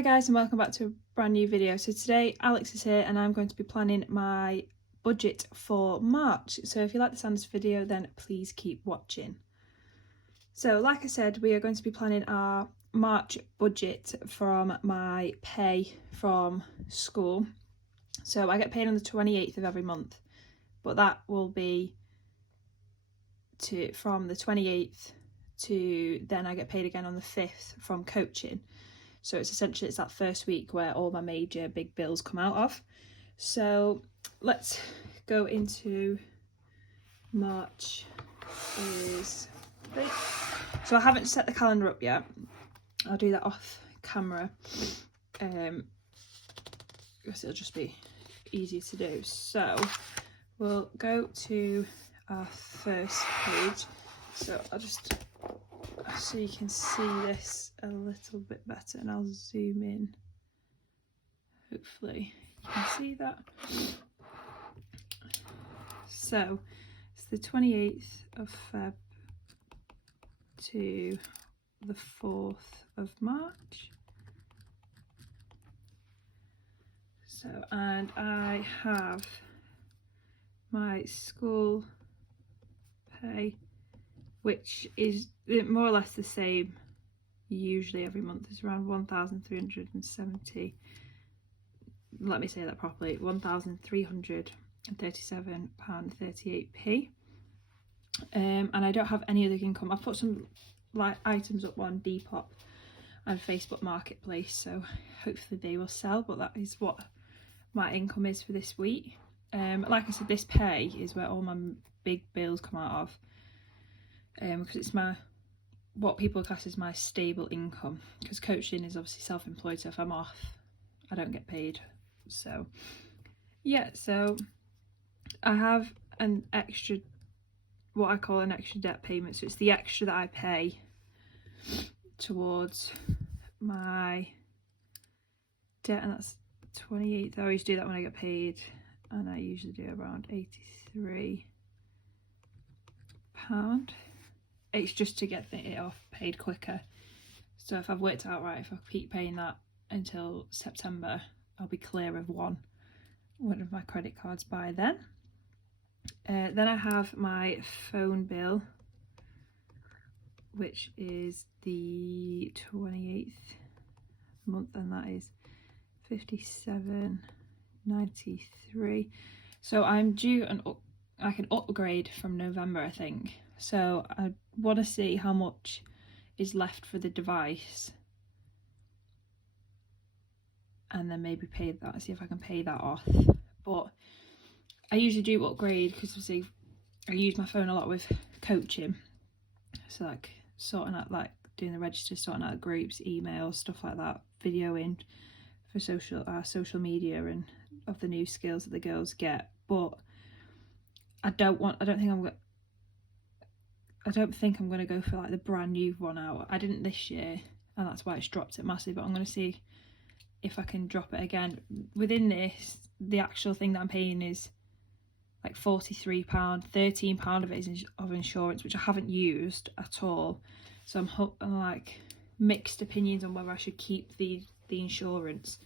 Hi guys, and welcome back to a brand new video. So today Alex is here and I'm going to be planning my budget for March. So if you like the sound of this video, then please keep watching. So like I said, we are going to be planning our March budget from my pay from school. So I get paid on the 28th of every month, but that will be from the 28th to then I get paid again on the 5th from coaching. So it's that first week where all my major big bills come out of. So let's go into March so I haven't set the calendar up yet. I'll do that off camera. I guess it'll just be easy to do. So we'll go to our first page. So I'll just so you can see this a little bit better, and I'll zoom in. Hopefully you can see that. So it's the 28th of Feb to the 4th of March. So, and I have my school pay, which is more or less the same usually every month. It's around 1,370, let me say that properly, £1,337.38. And I don't have any other income. I've put some items up on Depop and Facebook Marketplace, so hopefully they will sell, but that is what my income is for this week. Like I said, this pay is where all my big bills come out of. Because it's what people class as my stable income, because coaching is obviously self-employed, so if I'm off I don't get paid. So yeah, so I have an extra, what I call an extra debt payment. So it's the extra that I pay towards my debt, and that's 28th. I always do that when I get paid, and I usually do around £83. It's just to get it off paid quicker. So if I've worked out right, if I keep paying that until September, I'll be clear of one of my credit cards by then. Then I have my phone bill, which is the 28th month, and that is £57.93. So I'm due I can upgrade from November, I think. So I want to see how much is left for the device, and then maybe pay that, see if I can pay that off. But I usually do upgrade because obviously I use my phone a lot with coaching, so like sorting out, like doing the register, sorting out groups, emails, stuff like that, videoing for social media and of the new skills that the girls get. But I don't think I'm going to go for like the brand new one out. I didn't this year, and that's why it's dropped it massively, but I'm going to see if I can drop it again. Within this, the actual thing that I'm paying is like £43, £13 of it is of insurance, which I haven't used at all. So I'm like mixed opinions on whether I should keep the insurance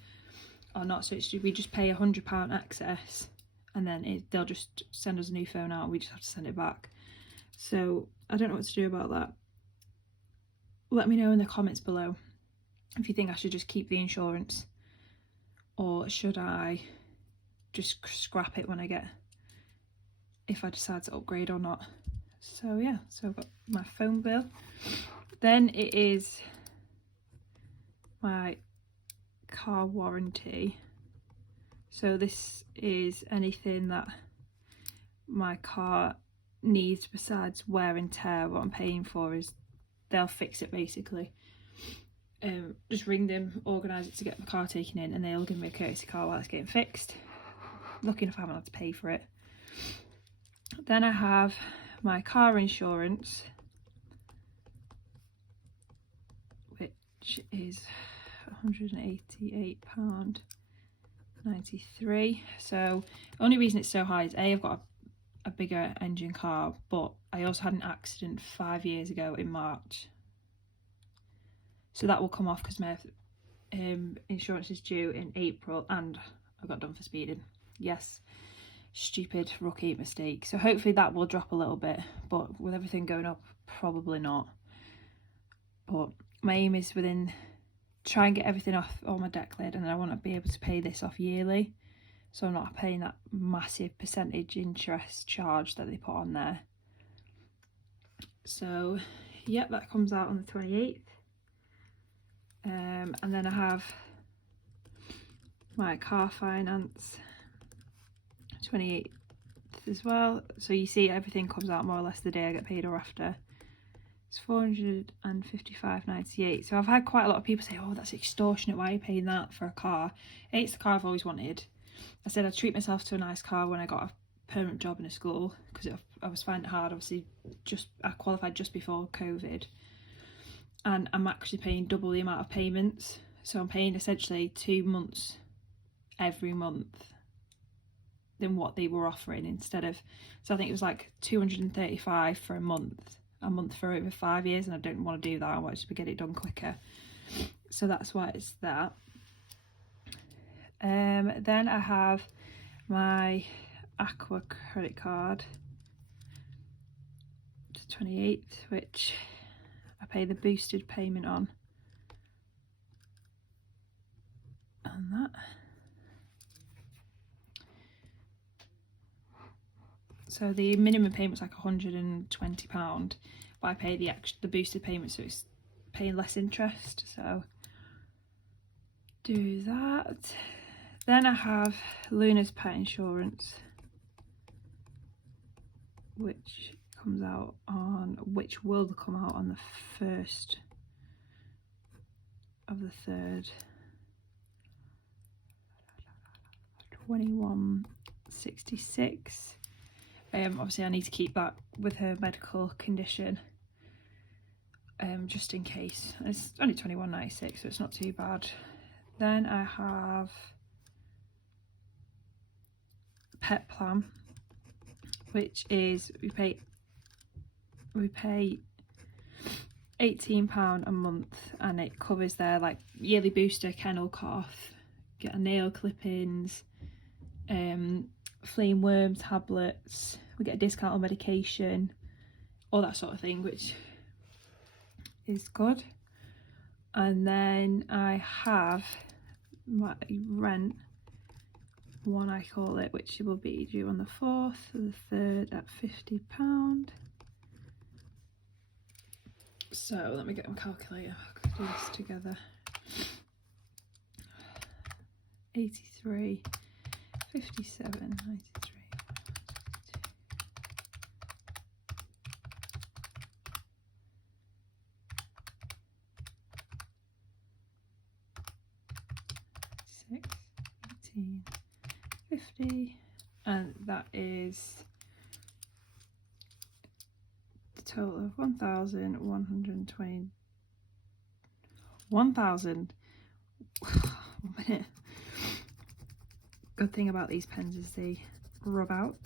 or not. So we just pay £100 excess, and then they'll just send us a new phone out, and we just have to send it back. So I don't know what to do about that. Let me know in the comments below if you think I should just keep the insurance, or should I just scrap it if I decide to upgrade or not. So yeah, so I've got my phone bill. Then it is my car warranty. So this is anything that my car needs besides wear and tear. What I'm paying for is they'll fix it basically. Just ring them, organise it to get my car taken in, and they'll give me a courtesy car while it's getting fixed. Lucky enough I haven't had to pay for it. Then I have my car insurance, which is £188.93. So the only reason it's so high is I've got a bigger engine car, but I also had an accident 5 years ago in March, so that will come off because my insurance is due in April, and I got done for speeding. Yes, stupid rookie mistake. So hopefully that will drop a little bit, but with everything going up, probably not. But my aim is try and get everything off all my debt cleared, and then I want to be able to pay this off yearly, so I'm not paying that massive percentage interest charge that they put on there. So yep, that comes out on the 28th. And then I have my car finance 28th as well. So you see everything comes out more or less the day I get paid or after. It's £455.98. So I've had quite a lot of people say, oh, that's extortionate, why are you paying that for a car? It's the car I've always wanted. I said I'd treat myself to a nice car when I got a permanent job in a school, because I was finding it hard. Obviously, I qualified just before COVID, and I'm actually paying double the amount of payments. So I'm paying essentially 2 months every month than what they were offering, instead of, so I think it was like 235 for a month for over 5 years, and I don't want to do that. I want to get it done quicker, so that's why it's that. Then I have my Aqua credit card to 28th, which I pay the boosted payment on, and that. So the minimum payment's like £120, but I pay the boosted payment, so it's paying less interest. So do that. Then I have Luna's pet insurance, which will come out on the 1st of the 3rd, £21.66. Obviously I need to keep that with her medical condition, just in case. It's only £21.96, so it's not too bad. Then I have pet plan, which is we pay £18 a month, and it covers their like yearly booster, kennel cough, get a nail clippings, flea and worm tablets, we get a discount on medication, all that sort of thing, which is good. And then I have my rent one, I call it, which will be due on the 4th of the 3rd at £50. So let me get my calculator, I could do this together. 83, 57, 93. And that is the total of 1,120. 1,000. 1 minute. Good thing about these pens is they rub out.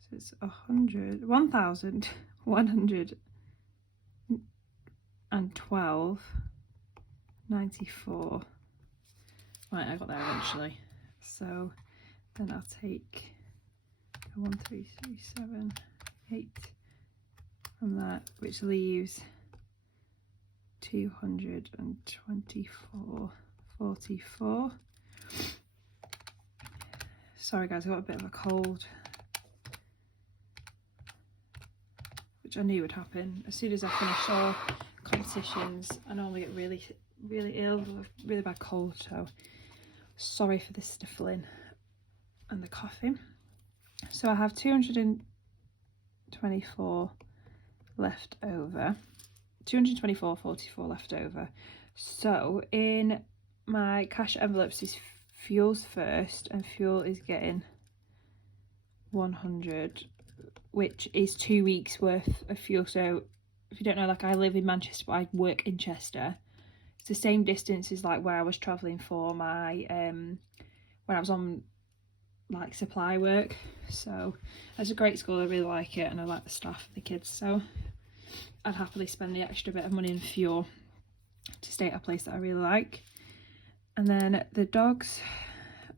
So it's 1,112.94. Right, I got there eventually. So then I'll take 1,337.8 from that, which leaves 224.44. Sorry guys, I got a bit of a cold, which I knew would happen. As soon as I finish all competitions, I normally get really ill with a really bad cold, so sorry for the sniffling and the coughing. So I have 224 left over, 224.44 left over. So in my cash envelopes is fuel's first, and fuel is getting 100, which is 2 weeks worth of fuel. So if you don't know, like, I live in Manchester but I work in Chester. It's the same distance as like where I was travelling for my when I was on like supply work. So it's a great school, I really like it, and I like the staff and the kids, so I'd happily spend the extra bit of money in fuel. to stay at a place that I really like. And then the dogs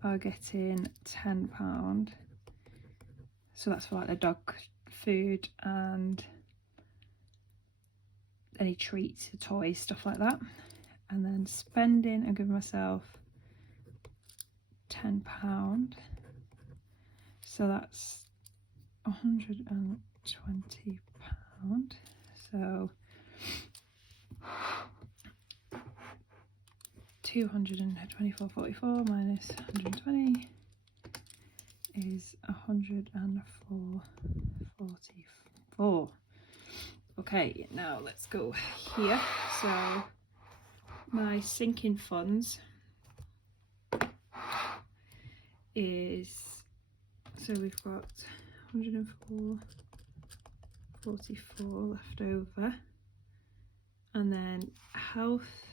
are getting £10, so that's for like the dog food and any treats, toys, stuff like that. And then spending, I'm giving myself £10, so that's £120. So 224.44 minus 120 is 104.44. Okay, now let's go here. So my sinking funds is, so we've got 104.44 left over, and then health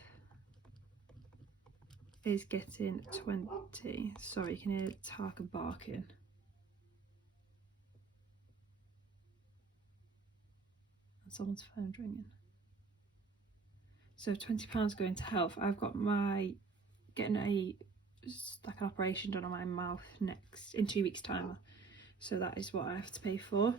is getting 20. Sorry, you can hear Tarka barking. And someone's phone ringing. So £20 going to health. I've got my getting an operation done on my mouth next in 2 weeks' time. So that is what I have to pay for,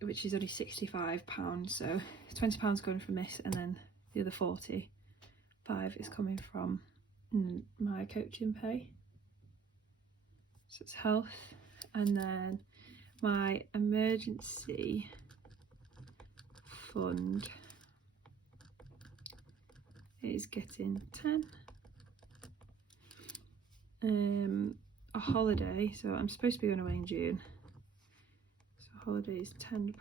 which is only £65. So £20 going from this, and then the other 45 is coming from my coaching pay. So it's health, and then my emergency fund is getting 10. A holiday, so I'm supposed to be going away in June, so holiday is £10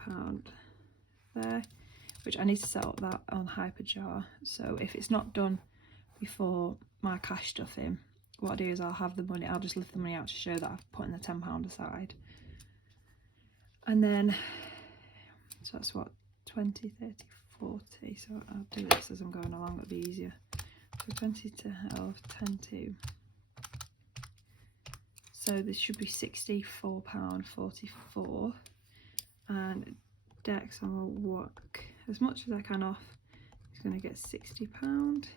there, which I need to set up that on Hyperjar. So if it's not done before my cash stuff in, what I'll do is I'll have the money, I'll just lift the money out to show that I've put in the £10 aside. And then, so that's what, 20, 30, 40, so I'll do this as I'm going along, it'll be easier. So 20 to health, 10 to, so this should be £64.44, and Dex, I'm going to work as much as I can off. He's going to get £60,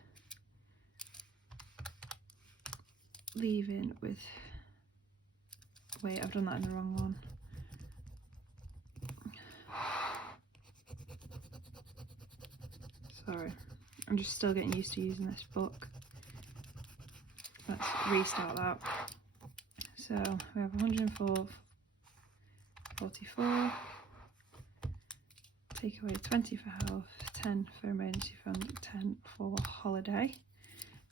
leaving with, wait, I've done that in the wrong one. Sorry, I'm just still getting used to using this book. Let's restart that. So we have 104.44, take away 20 for health, 10 for emergency fund, 10 for holiday.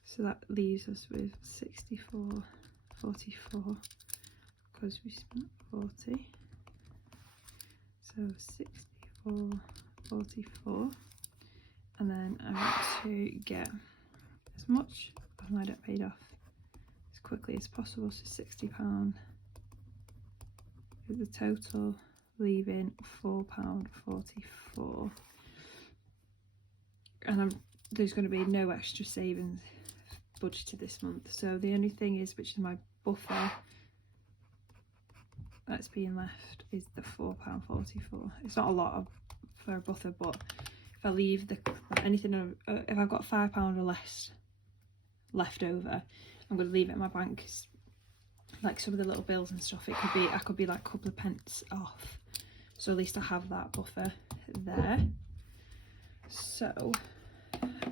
So that leaves us with 64.44 because we spent 40. So 64.44, and then I want to get as much of my debt paid off as quickly as possible, so £60 is the total, leaving £4.44. And there's going to be no extra savings budgeted this month, so the only thing is, which is my buffer that's being left, is the £4.44. It's not a lot for a buffer, but if I leave anything, if I've got £5 or less left over, I'm going to leave it in my bank, 'cause like some of the little bills and stuff, I could be like a couple of pence off, so at least I have that buffer there. So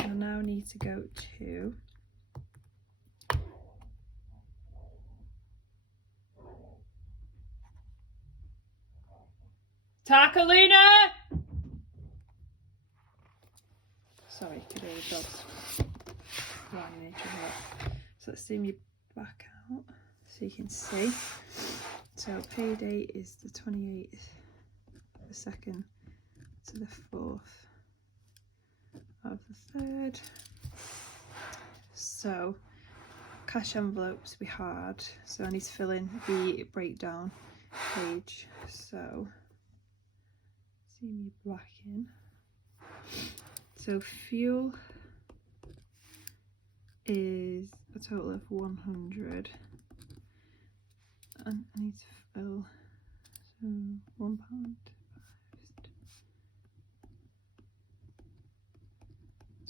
I now need to go to Takaluna! Sorry, you could hear the dogs lining each other up. So let's zoom you back out so you can see. So pay date is the 28th, the 2nd to the 4th of the 3rd. So cash envelopes we had, so I need to fill in the breakdown page. So zoom you back in. So fuel is a total of 100, and I need to fill, so £1,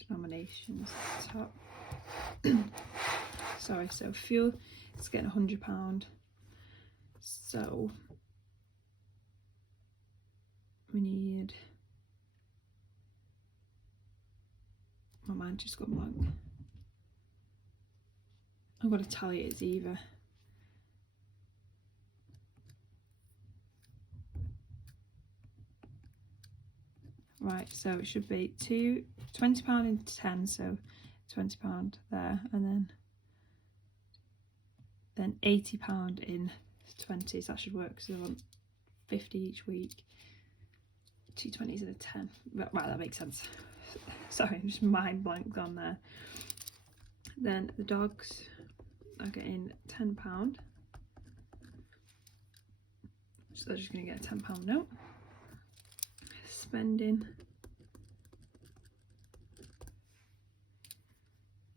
denominations top. Sorry, so fuel is getting £100, so we need, my mind just got blank. I've got to tally it as either. Right, so it should be £20 into 10, so £20 there, and then £80 in 20, so that should work because I want 50 each week. 2 20s and a 10. Right, that makes sense. Sorry, I'm just mind blanked on there. Then the dogs are getting £10, so they're just going to get a £10 note. Spending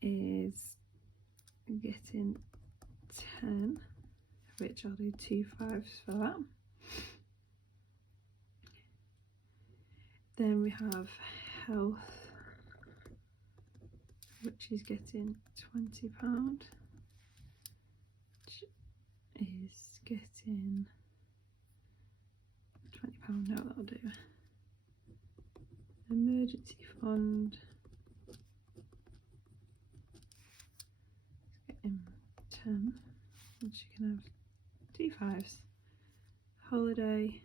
is getting 10, which I'll do 2 5s for that. Then we have health, which is getting £20, which is getting £20 note, that'll do. Emergency fund, getting 10, which you can have 2 5s. Holiday,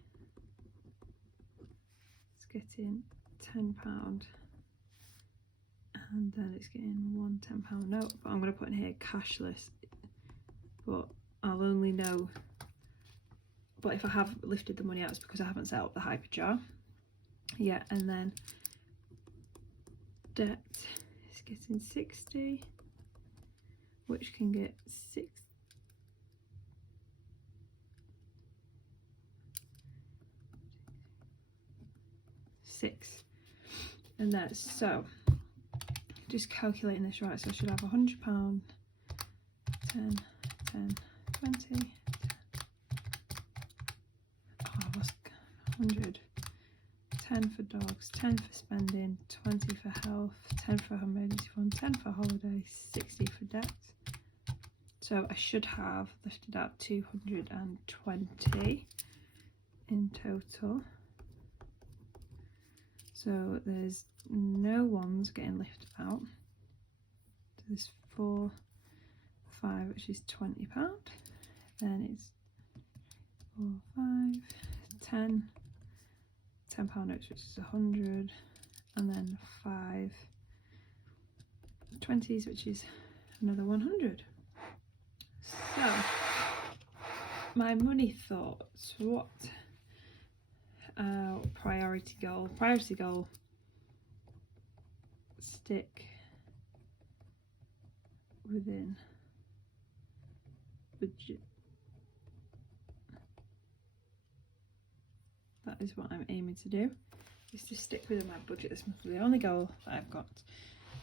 it's getting £10, and then it's getting one £10 note, but I'm going to put in here cashless, but I'll only know, but if I have lifted the money out, it's because I haven't set up the hyper jar. Yeah, and then debt is getting 60, which can get 6, and that's, so just calculating this right, so I should have £100, 10, 10, 20, 10. Oh, I lost 100. 10 for dogs, 10 for spending, 20 for health, 10 for emergency fund, 10 for holiday, 60 for debt. So I should have lifted out 220 in total. So there's no ones getting lifted out. There's 4, 5, which is £20. Then it's 4, 5, 10. £10 notes, which is 100, and then 5 20s, which is another 100. So my money thoughts, what priority goal, stick within budget. That is what I'm aiming to do, is to stick within my budget this month. The only goal that I've got.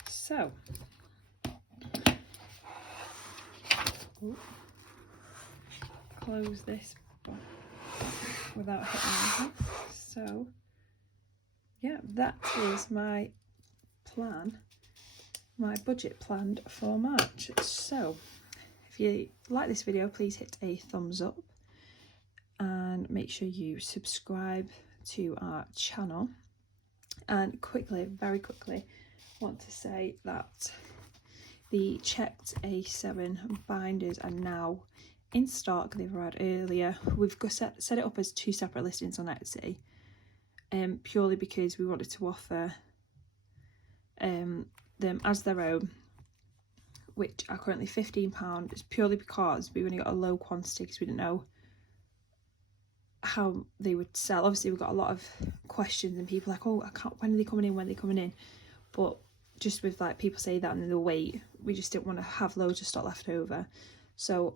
So, close this without hitting anything. So, yeah, that is my plan, my budget planned for March. So, if you like this video, please hit a thumbs up. And make sure you subscribe to our channel. And quickly, very quickly, want to say that the checked A7 binders are now in stock. They've arrived earlier. We've got set it up as 2 separate listings on Etsy, purely because we wanted to offer them as their own, which are currently £15. It's purely because we only got a low quantity because we didn't know how they would sell. Obviously we've got a lot of questions and people like, oh, I can't, when are they coming in, but just with like people say that and then the wait, we just didn't want to have loads of stock left over. So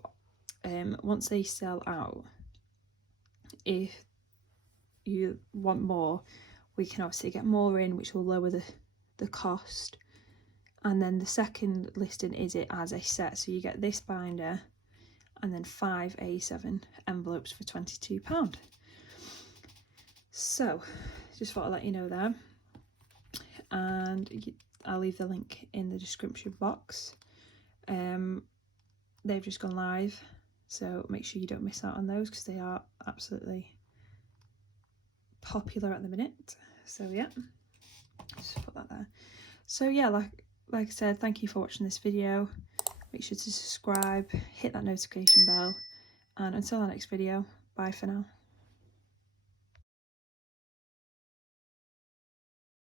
once they sell out, if you want more, we can obviously get more in, which will lower the cost. And then the second listing is it as a set, so you get this binder and then 5 A7 envelopes for £22. So just thought I'd let you know there. And I'll leave the link in the description box. They've just gone live, so make sure you don't miss out on those because they are absolutely popular at the minute. So yeah, just put that there. So yeah, like I said, thank you for watching this video. Make sure to subscribe, hit that notification bell, and until our next video, bye for now.